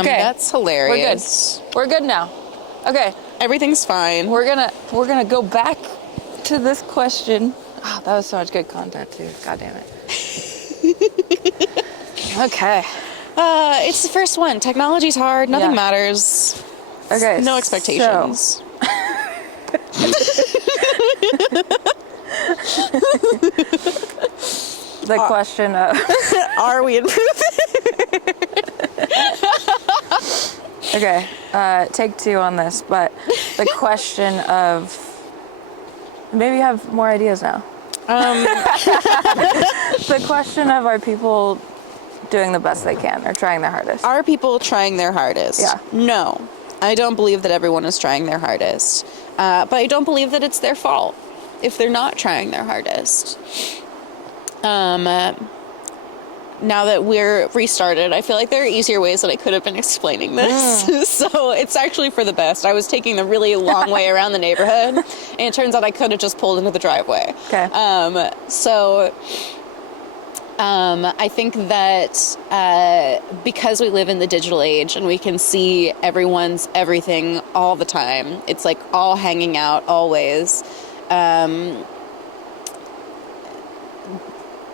Okay. That's hilarious. We're good now. Okay. Everything's fine. We're gonna go back to this question. Oh, that was so much good content too. God damn it. Okay. It's the first one. Technology's hard. Nothing matters. Okay. No expectations. The question of Are we improving? okay, take 2 on this, but the question of maybe you have more ideas now. The question of are people doing the best they can or trying their hardest? Are people trying their hardest? Yeah. No. I don't believe that everyone is trying their hardest. But I don't believe that it's their fault if they're not trying their hardest. Now that we're restarted, I feel like there are easier ways that I could have been explaining this. So it's actually for the best. I was taking the really long way around the neighborhood, and it turns out I could have just pulled into the driveway. Okay. I think that because we live in the digital age and we can see everyone's everything all the time, it's like all hanging out always.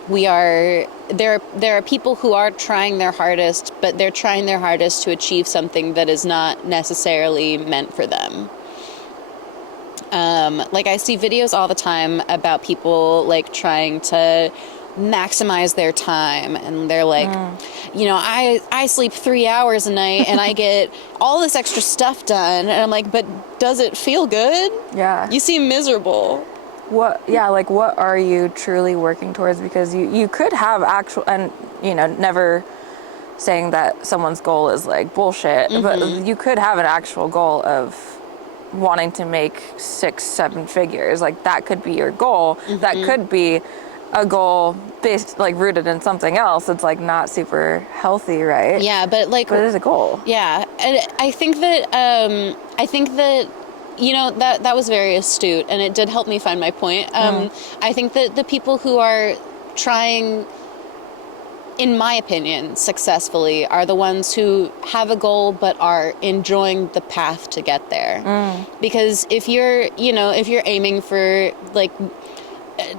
There are people who are trying their hardest, but they're trying their hardest to achieve something that is not necessarily meant for them. Like I see videos all the time about people like trying to maximize their time, and they're like, you know, I sleep 3 hours a night and I get all this extra stuff done, and I'm like, but does it feel good? Yeah. You seem miserable. What are you truly working towards? Because you could have actual, and you know, never saying that someone's goal is like bullshit, but you could have an actual goal of wanting to make 6-7 figures. Like that could be your goal. That could be a goal based, like rooted in something else. It's like not super healthy, right? Yeah, but like, but it is a goal. Yeah, and I think that you know, that was very astute, and it did help me find my point. I think that the people who are trying, in my opinion, successfully are the ones who have a goal but are enjoying the path to get there. Because if you're aiming for like,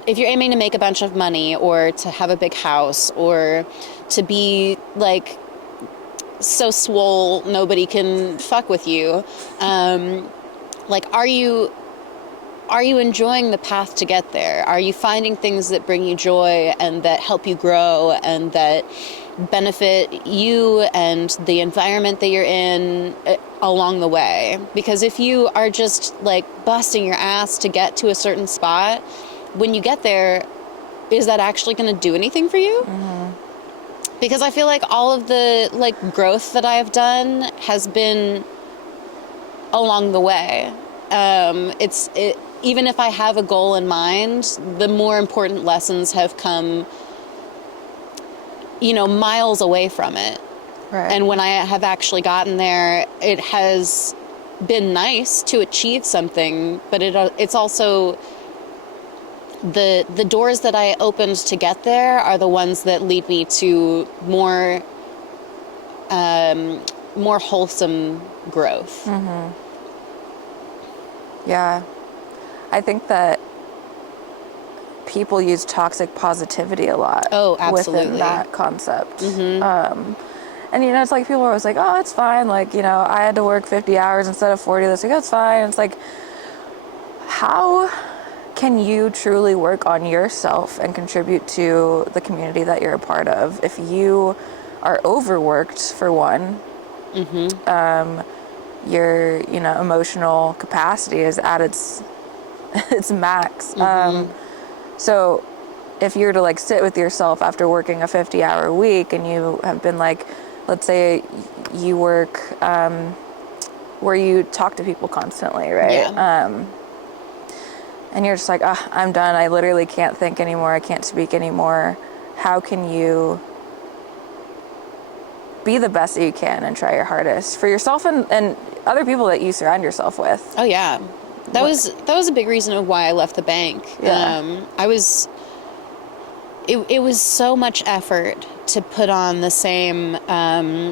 if you're aiming to make a bunch of money or to have a big house or to be like so swole nobody can fuck with you, like, are you enjoying the path to get there? Are you finding things that bring you joy and that help you grow and that benefit you and the environment that you're in along the way? Because if you are just like busting your ass to get to a certain spot, when you get there, is that actually going to do anything for you? Because I feel like all of the like growth that I have done has been along the way. Even if I have a goal in mind, the more important lessons have come, you know, miles away from it. Right. And when I have actually gotten there, it has been nice to achieve something, but it's also the doors that I opened to get there are the ones that lead me to more wholesome growth. Yeah. I think that people use toxic positivity a lot. Oh, absolutely. Within that concept. And, you know, it's like people are always like, oh, it's fine. Like, you know, I had to work 50 hours instead of 40 this week. That's fine. It's like, how can you truly work on yourself and contribute to the community that you're a part of if you are overworked, for one? Your, you know, emotional capacity is at its max. So if you were to like sit with yourself after working a 50-hour week and you have been like, let's say you work where you talk to people constantly, right? Yeah. And you're just like, oh, I'm done. I literally can't think anymore. I can't speak anymore. How can you be the best that you can and try your hardest for yourself and other people that you surround yourself with? Oh yeah, that was a big reason of why I left the bank. Yeah. it was so much effort to put on the same,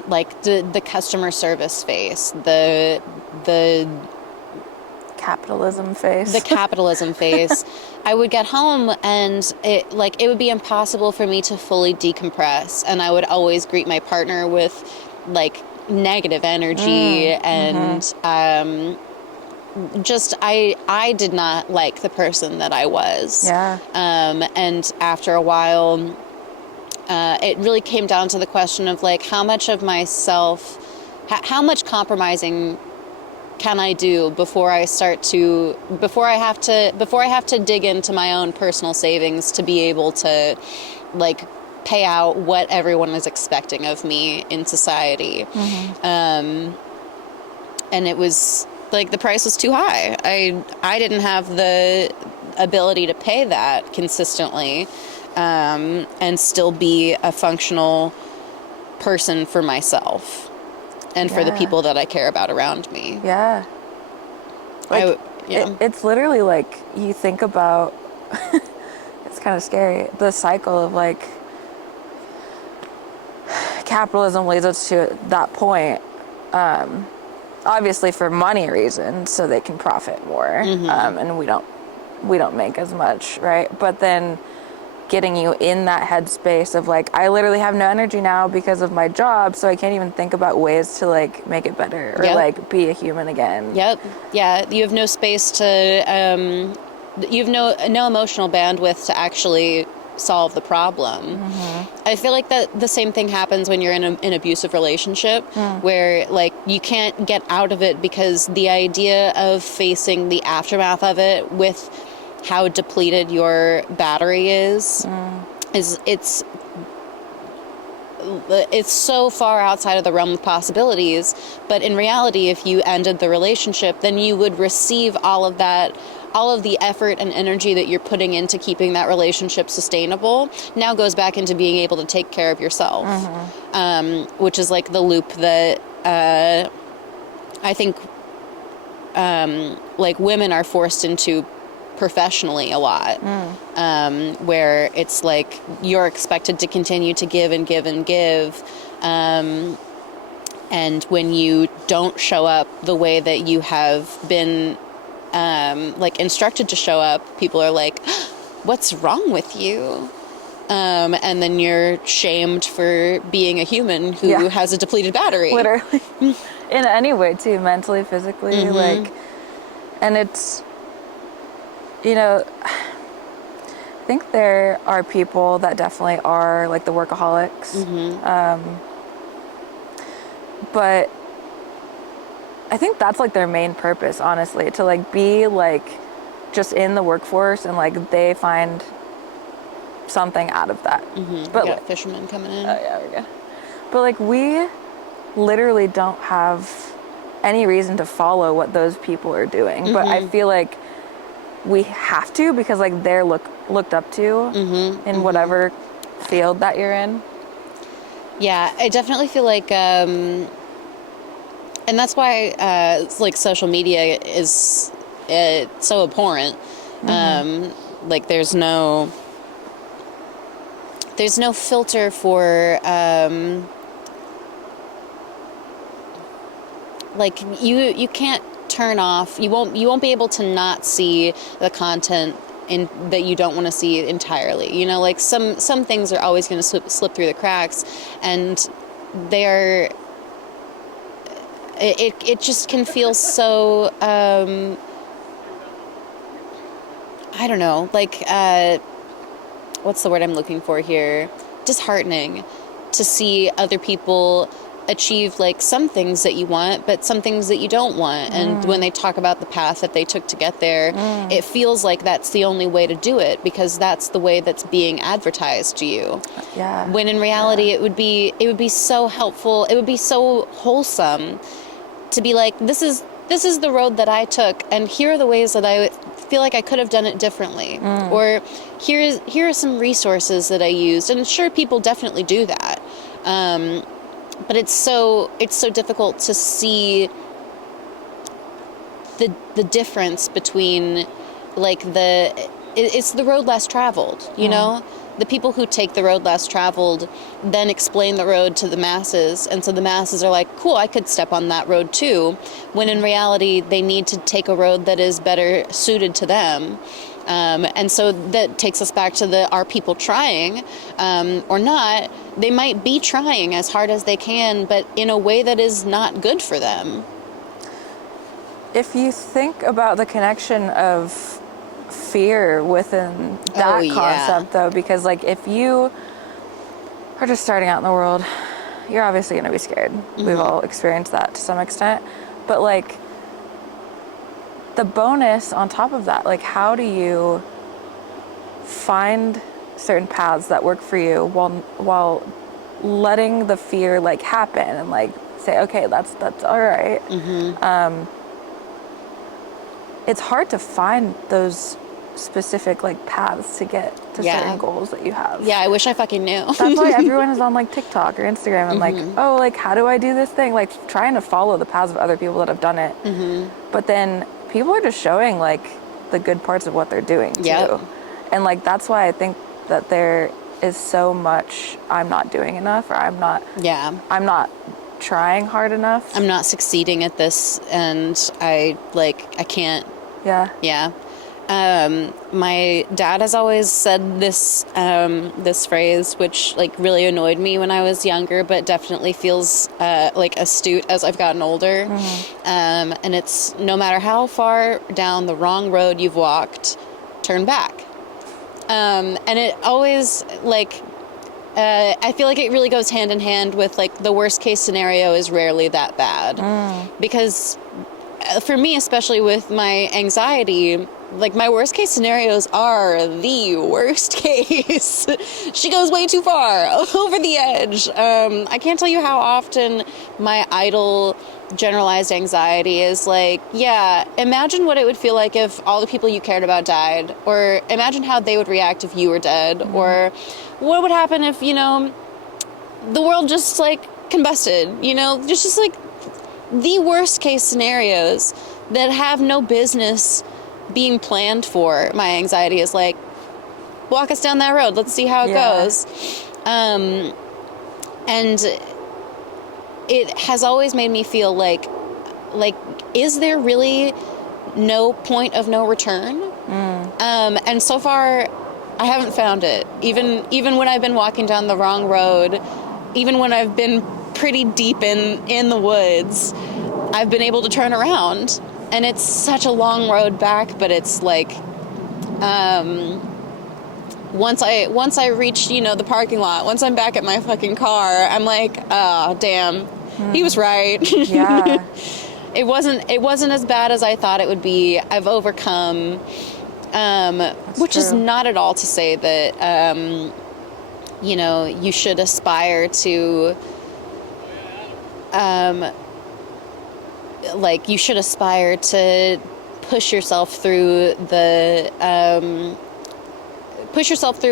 like the customer service face, the Capitalism face. the capitalism face. I would get home and it would be impossible for me to fully decompress, and I would always greet my partner with like negative energy and just I did not like the person that I was. Yeah. And after a while, it really came down to the question of like how much of myself, how much compromising can I do before I have to dig into my own personal savings to be able to like pay out what everyone is expecting of me in society. And it was like the price was too high. I didn't have the ability to pay that consistently and still be a functional person for myself and for the people that I care about around me. Yeah. Like, it's literally like you think about, it's kind of scary, the cycle of like capitalism leads us to that point, obviously for money reasons, so they can profit more, and we don't make as much, right? But then getting you in that headspace of like, I literally have no energy now because of my job, so I can't even think about ways to like make it better or like be a human again. Yep. Yeah. You have no space to, you have no emotional bandwidth to actually solve the problem. I feel like that the same thing happens when you're in an abusive relationship where like you can't get out of it because the idea of facing the aftermath of it with how depleted your battery is it's so far outside of the realm of possibilities. But in reality, if you ended the relationship, then you would receive all of the effort and energy that you're putting into keeping that relationship sustainable now goes back into being able to take care of yourself, which is like the loop that I think like women are forced into professionally a lot, where it's like you're expected to continue to give and give and give, and when you don't show up the way that you have been like instructed to show up, people are like, what's wrong with you? And then you're shamed for being a human who has a depleted battery. Literally. In any way too, mentally, physically, like, and it's, you know, I think there are people that definitely are like the workaholics. But I think that's like their main purpose, honestly, to like be like just in the workforce and like they find something out of that. But like, fishermen coming in. Oh yeah, we're good. But like we literally don't have any reason to follow what those people are doing. But I feel like we have to because like they're looked up to in whatever field that you're in. Yeah, I definitely feel like, and that's why like social media is so abhorrent. Like there's no filter for like you can't turn off. You won't be able to not see the content that you don't want to see entirely. You know, like some things are always going to slip through the cracks, and they are. It just can feel so. I don't know, like what's the word I'm looking for here? Disheartening to see other people achieve like some things that you want, but some things that you don't want. And when they talk about the path that they took to get there, it feels like that's the only way to do it because that's the way that's being advertised to you. Yeah. When in reality, it would be so helpful. It would be so wholesome to be like, this is the road that I took, and here are the ways that I feel like I could have done it differently. Or here are some resources that I used. And sure, people definitely do that. But it's so difficult to see the difference between like it's the road less traveled, you know? the people who take the road less traveled then explain the road to the masses. And so the masses are like, cool, I could step on that road too. When in reality, they need to take a road that is better suited to them. And so that takes us back to are people trying or not? They might be trying as hard as they can, but in a way that is not good for them. If you think about the connection of fear within that concept, though, because like if you are just starting out in the world, you're obviously going to be scared. We've all experienced that to some extent. But like the bonus on top of that, like how do you find certain paths that work for you while letting the fear like happen and like say, okay, that's all right. It's hard to find those specific like paths to get to certain goals that you have. Yeah, I wish I fucking knew. That's why everyone is on like TikTok or Instagram and like, oh, like how do I do this thing? Like trying to follow the paths of other people that have done it. But then people are just showing like the good parts of what they're doing too. And like that's why I think that there is so much I'm not doing enough, or I'm not trying hard enough. I'm not succeeding at this, and I can't. Yeah. My dad has always said this phrase, which like really annoyed me when I was younger, but definitely feels like astute as I've gotten older. And it's, no matter how far down the wrong road you've walked, turn back. And it always like I feel like it really goes hand in hand with like the worst case scenario is rarely that bad, because for me, especially with my anxiety, like my worst case scenarios are the worst case. She goes way too far over the edge. I can't tell you how often my idle generalized anxiety is like, yeah, imagine what it would feel like if all the people you cared about died, or imagine how they would react if you were dead, or what would happen if, you know, the world just like combusted, you know, just like the worst case scenarios that have no business being planned for. My anxiety is like, walk us down that road, let's see how it goes. And it has always made me feel like is there really no point of no return? And so far I haven't found it. Even when I've been walking down the wrong road, even when I've been pretty deep in the woods, I've been able to turn around. And it's such a long road back, but it's like, once I reach, you know, the parking lot, once I'm back at my fucking car, I'm like, oh, damn, he was right. Yeah. It wasn't as bad as I thought it would be. I've overcome, which is not at all to say that, you know, you should aspire to, like you should aspire to push yourself through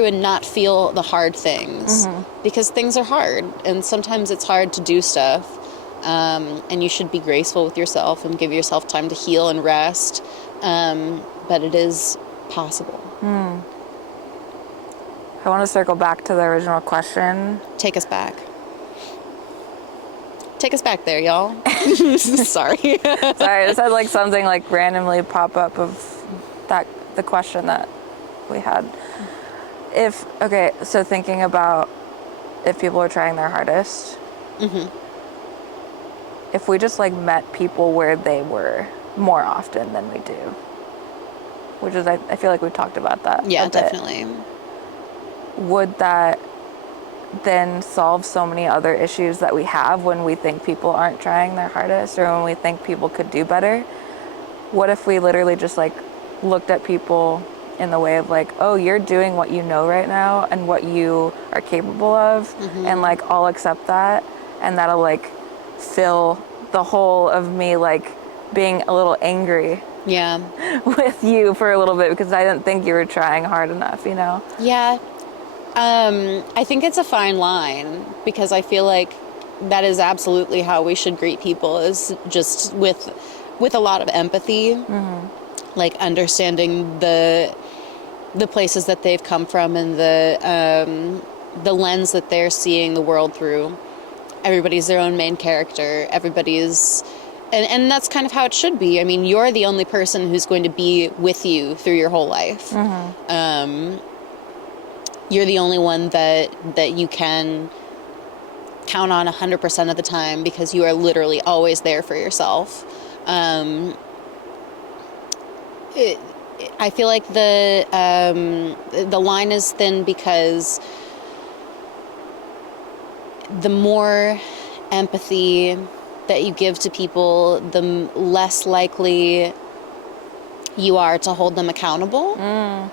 and not feel the hard things, because things are hard and sometimes it's hard to do stuff. And you should be graceful with yourself and give yourself time to heal and rest. But it is possible. I want to circle back to the original question. Take us back. Take us back there, y'all. Sorry. Sorry, I just had like something like randomly pop up of the question that we had. So thinking about if people are trying their hardest, if we just like met people where they were more often than we do, which is, I feel like we've talked about that. Yeah, definitely. Would that then solve so many other issues that we have when we think people aren't trying their hardest, or when we think people could do better? What if we literally just like looked at people in the way of like, oh, you're doing what you know right now and what you are capable of, and like I'll accept that, and that'll like fill the hole of me like being a little angry with you for a little bit because I didn't think you were trying hard enough, you know? Yeah. I think it's a fine line, because I feel like that is absolutely how we should greet people, is just with a lot of empathy, like understanding the places that they've come from and the lens that they're seeing the world through. Everybody's their own main character. Everybody's, and that's kind of how it should be. I mean, you're the only person who's going to be with you through your whole life. You're the only one that you can count on 100% of the time, because you are literally always there for yourself. I feel like the line is thin, because the more empathy that you give to people, the less likely you are to hold them accountable. And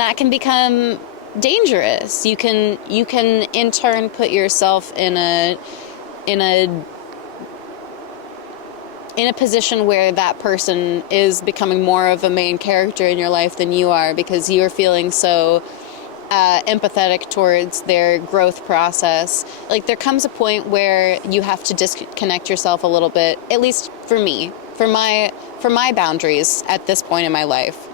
that can become dangerous. You can in turn put yourself in a position where that person is becoming more of a main character in your life than you are, because you're feeling so empathetic towards their growth process. Like, there comes a point where you have to disconnect yourself a little bit, at least for me, for my boundaries at this point in my life.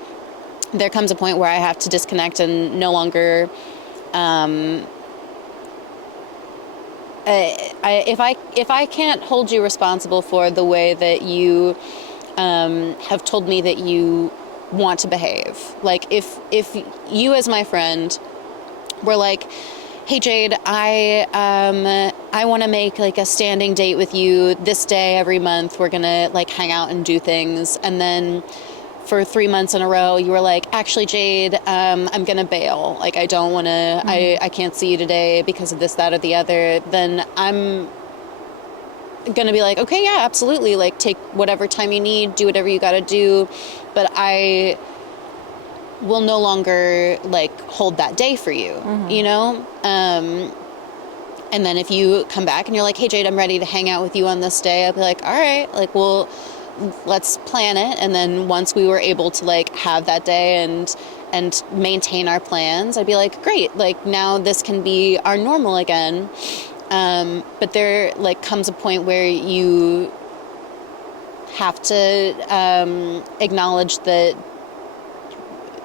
There comes a point where I have to disconnect and no longer if I can't hold you responsible for the way that you have told me that you want to behave. Like, if you as my friend were like, hey Jade, I want to make like a standing date with you this day every month. We're gonna like hang out and do things, and then for 3 months in a row you were like, actually Jade, I'm gonna bail. Like, I don't want to. I can't see you today because of this, that, or the other. Then I'm gonna be like, okay, yeah, absolutely. Like, take whatever time you need, do whatever you gotta do, but I will no longer like hold that day for you, you know? And then if you come back and you're like, hey Jade, I'm ready to hang out with you on this day, I'll be like, all right, like, well, let's plan it. And then once we were able to like have that day and maintain our plans, I'd be like, great, like now this can be our normal again. But there like comes a point where you have to acknowledge that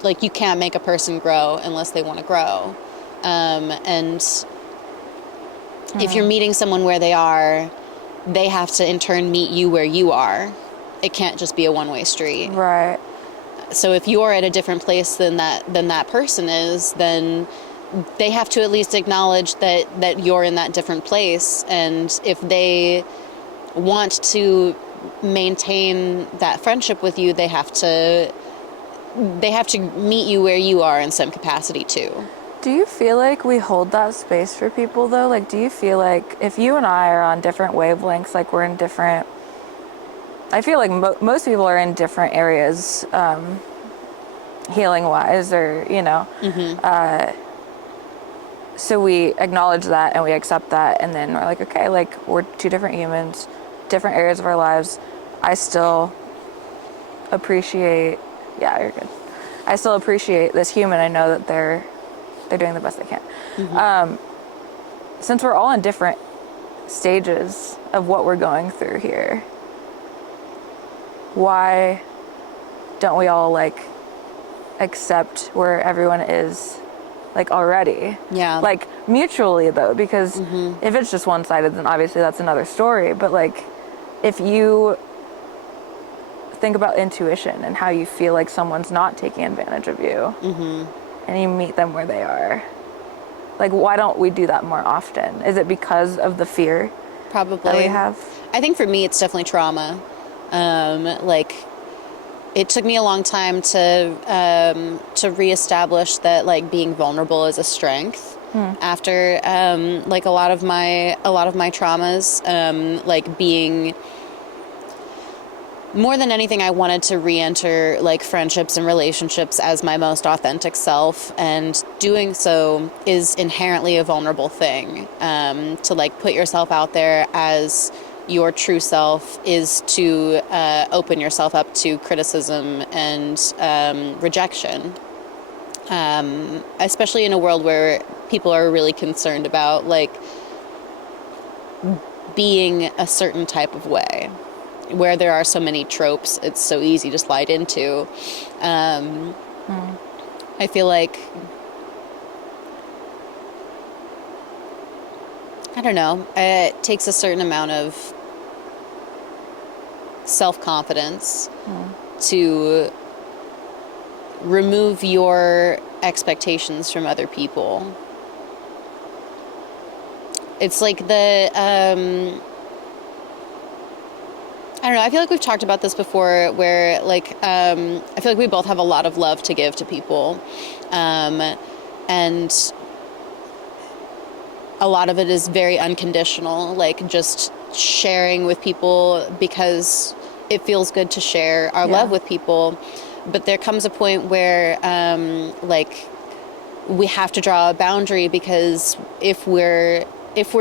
like you can't make a person grow unless they want to grow. And if you're meeting someone where they are, they have to in turn meet you where you are. It can't just be a one-way street. Right. So if you're at a different place than that person is, then they have to at least acknowledge that you're in that different place. And if they want to maintain that friendship with you, they have to meet you where you are in some capacity too. Do you feel like we hold that space for people though? Like, do you feel like if you and I are on different wavelengths, like we're in different, I feel like most people are in different areas, healing wise, or, you know, so we acknowledge that and we accept that. And then we're like, okay, like we're two different humans, different areas of our lives. I still appreciate, yeah, you're good. I still appreciate this human. I know that they're doing the best they can. Since we're all in different stages of what we're going through here, why don't we all like accept where everyone is like already? Yeah. Like mutually though, because if it's just one-sided, then obviously that's another story. But like, if you think about intuition and how you feel like someone's not taking advantage of you, and you meet them where they are, like, why don't we do that more often? Is it because of the fear Probably that we have? I think for me it's definitely trauma. Like, it took me a long time to reestablish that like being vulnerable is a strength. After like a lot of my traumas, like being, more than anything, I wanted to re-enter like friendships and relationships as my most authentic self, and doing so is inherently a vulnerable thing. To like put yourself out there as your true self is to open yourself up to criticism and rejection, especially in a world where people are really concerned about like being a certain type of way. where there are so many tropes, it's so easy to slide into. I feel like, I don't know, it takes a certain amount of self-confidence to remove your expectations from other people. It's like the, I don't know, I feel like we've talked about this before where, like, I feel like we both have a lot of love to give to people. And a lot of it is very unconditional, like just sharing with people because it feels good to share our love with people. But there comes a point where, like, we have to draw a boundary, because if we're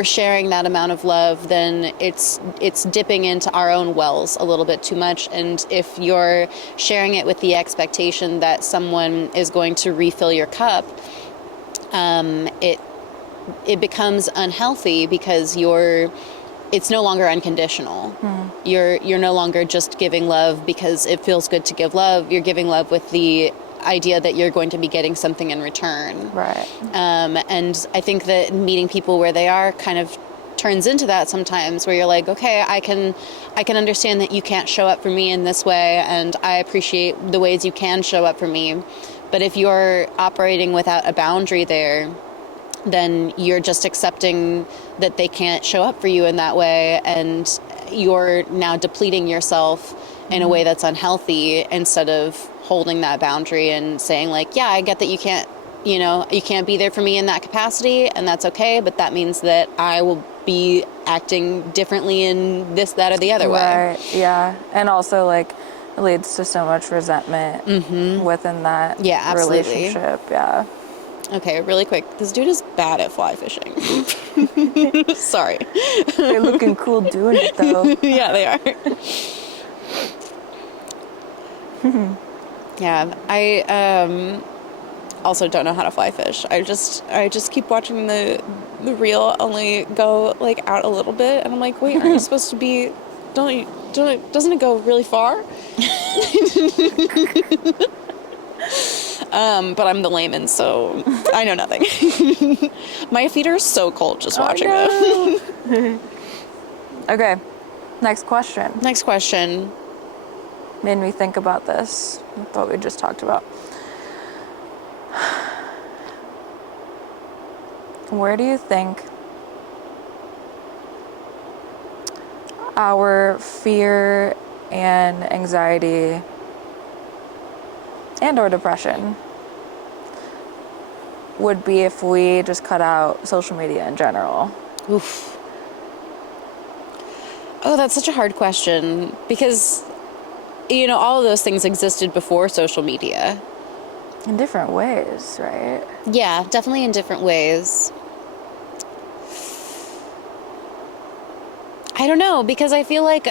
sharing that amount of love, then it's dipping into our own wells a little bit too much. And if you're sharing it with the expectation that someone is going to refill your cup, it becomes unhealthy, because it's no longer unconditional. You're no longer just giving love because it feels good to give love. You're giving love with the idea that you're going to be getting something in return. Right. And I think that meeting people where they are kind of turns into that sometimes, where you're like, okay, I can understand that you can't show up for me in this way, and I appreciate the ways you can show up for me. But if you're operating without a boundary there, then you're just accepting that they can't show up for you in that way, and you're now depleting yourself in a way that's unhealthy, instead of holding that boundary and saying, like, yeah, I get that you can't be there for me in that capacity, and that's okay, but that means that I will be acting differently in this, that, or the other way. Right, yeah. And also, like, it leads to so much resentment within that relationship. Yeah. Okay, really quick. This dude is bad at fly fishing. Sorry. They're looking cool doing it, though. Yeah, they are. Yeah, I also don't know how to fly fish. I just keep watching the reel only go, like, out a little bit, and I'm like, wait, aren't you supposed to be? Doesn't it go really far? But I'm the layman, so I know nothing. My feet are so cold just watching them. Okay, next question. Next question. Made me think about this, what we just talked about. Where do you think our fear and anxiety and or depression would be if we just cut out social media in general? Oof. Oh, that's such a hard question, because, you know, all of those things existed before social media. In different ways, right? Yeah, definitely in different ways. I don't know, because I feel like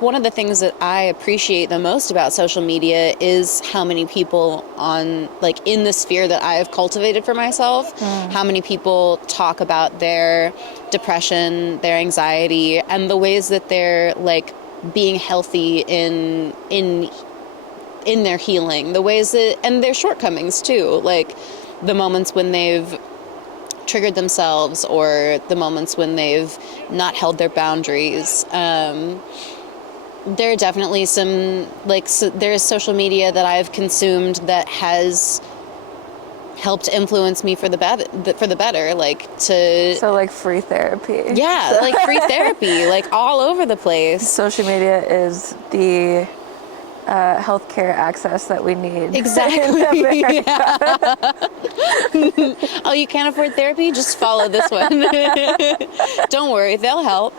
one of the things that I appreciate the most about social media is how many people on, like, in the sphere that I have cultivated for myself, how many people talk about their depression, their anxiety, and the ways that they're, like, being healthy in their healing, the ways that, and their shortcomings too, like the moments when they've triggered themselves, or the moments when they've not held their boundaries. There are definitely some, like, there's social media that I've consumed that has helped influence me for the better, like like free therapy. Yeah, like free therapy, like all over the place. Social media is the healthcare access that we need. Exactly. Yeah. Oh, you can't afford therapy? Just follow this one. Don't worry, they'll help.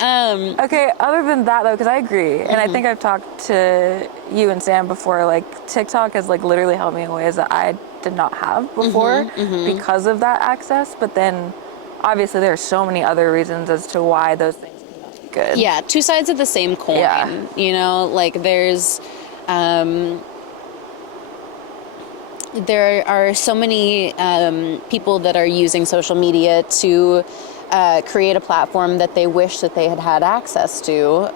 Okay, other than that, though, because I agree, and I think I've talked to you and Sam before, like, TikTok has, like, literally helped me in ways that I did not have before because of that access, but then obviously there are so many other reasons as to why those things cannot be good. Yeah, two sides of the same coin. Yeah. You know, like, there's there are so many people that are using social media to create a platform that they wish that they had had access to,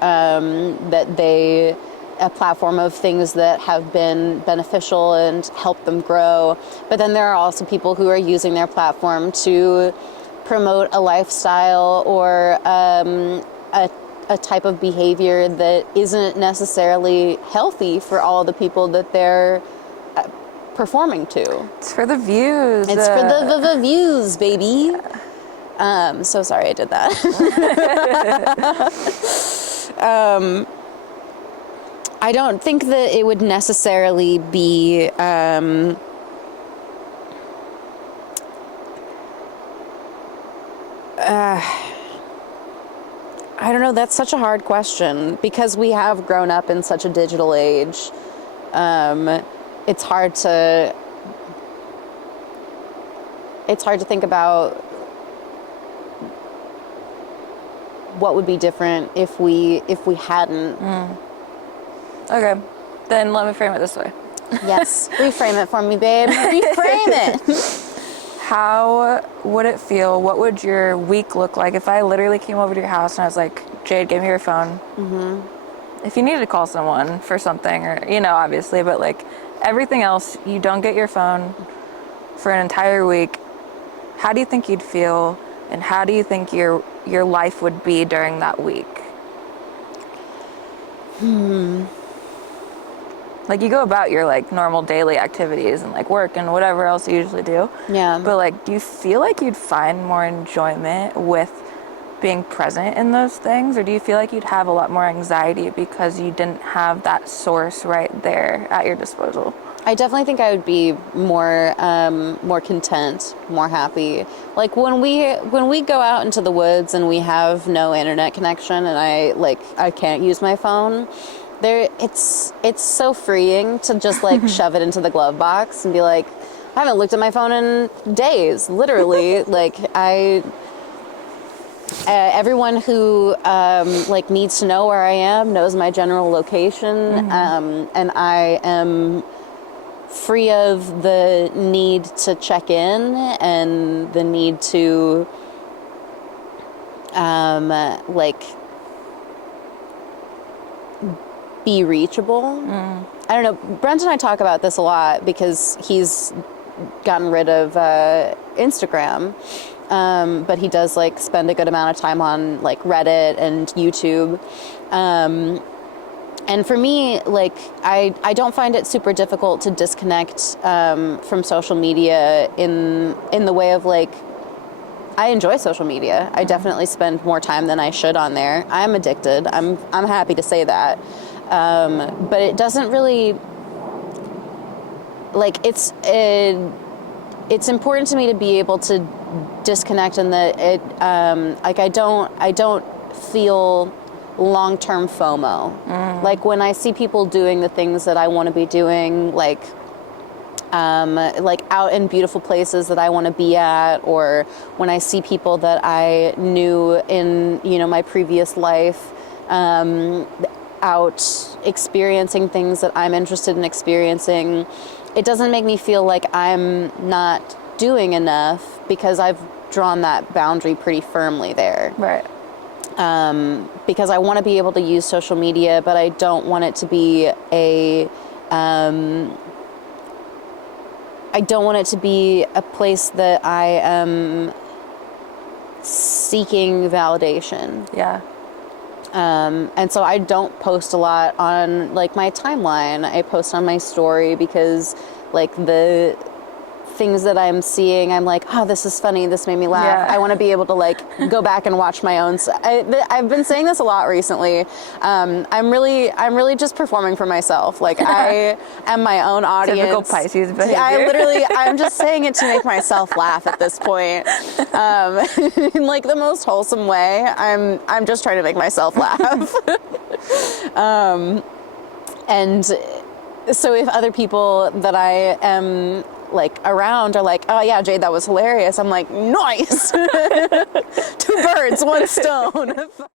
a platform of things that have been beneficial and helped them grow. But then there are also people who are using their platform to promote a lifestyle or a type of behavior that isn't necessarily healthy for all the people that they're performing to. It's for the views. It's for the views, baby. So sorry I did that. I don't think that it would necessarily be I don't know, that's such a hard question because we have grown up in such a digital age. It's hard to think about what would be different if we hadn't. Okay, then let me frame it this way. Yes, reframe it for me, babe. Reframe it. How would it feel? What would your week look like if I literally came over to your house and I was like, Jade, give me your phone. If you needed to call someone for something, or, obviously, but like everything else, you don't get your phone for an entire week. How do you think you'd feel? And how do you think your life would be during that week? Like you go about your like normal daily activities and like work and whatever else you usually do. Yeah. But like, do you feel like you'd find more enjoyment with being present in those things? Or do you feel like you'd have a lot more anxiety because you didn't have that source right there at your disposal? I definitely think I would be more content, more happy. Like when we go out into the woods and we have no internet connection and I can't use my phone, it's so freeing to just like shove it into the glove box and be like, I haven't looked at my phone in days, literally. Like everyone who like needs to know where I am knows my general location, and I am free of the need to check in and the need to like be reachable. I don't know, Brent and I talk about this a lot because he's gotten rid of Instagram, but he does like spend a good amount of time on like Reddit and YouTube. And for me, like, I don't find it super difficult to disconnect from social media in the way of, like, I enjoy social media. I definitely spend more time than I should on there. I'm addicted. I'm happy to say that. But it doesn't really, like, it's important to me to be able to disconnect, and that it, like, I don't feel long-term FOMO. Like when I see people doing the things that I want to be doing, like out in beautiful places that I want to be at, or when I see people that I knew in, my previous life, out experiencing things that I'm interested in experiencing, it doesn't make me feel like I'm not doing enough because I've drawn that boundary pretty firmly there. Right. Because I want to be able to use social media, but I don't want it to be I don't want it to be a place that I am seeking validation. Yeah. And so I don't post a lot on like my timeline. I post on my story because like the things that I'm seeing, I'm like, oh, this is funny. This made me laugh. Yeah. I want to be able to like go back and watch my own. I've been saying this a lot recently. I'm really just performing for myself. Like I am my own audience. Typical Pisces behavior. I'm just saying it to make myself laugh at this point. In like the most wholesome way. I'm just trying to make myself laugh. And so if other people that I am like around are like, oh yeah, Jade, that was hilarious, I'm like, nice. 2 birds, 1 stone.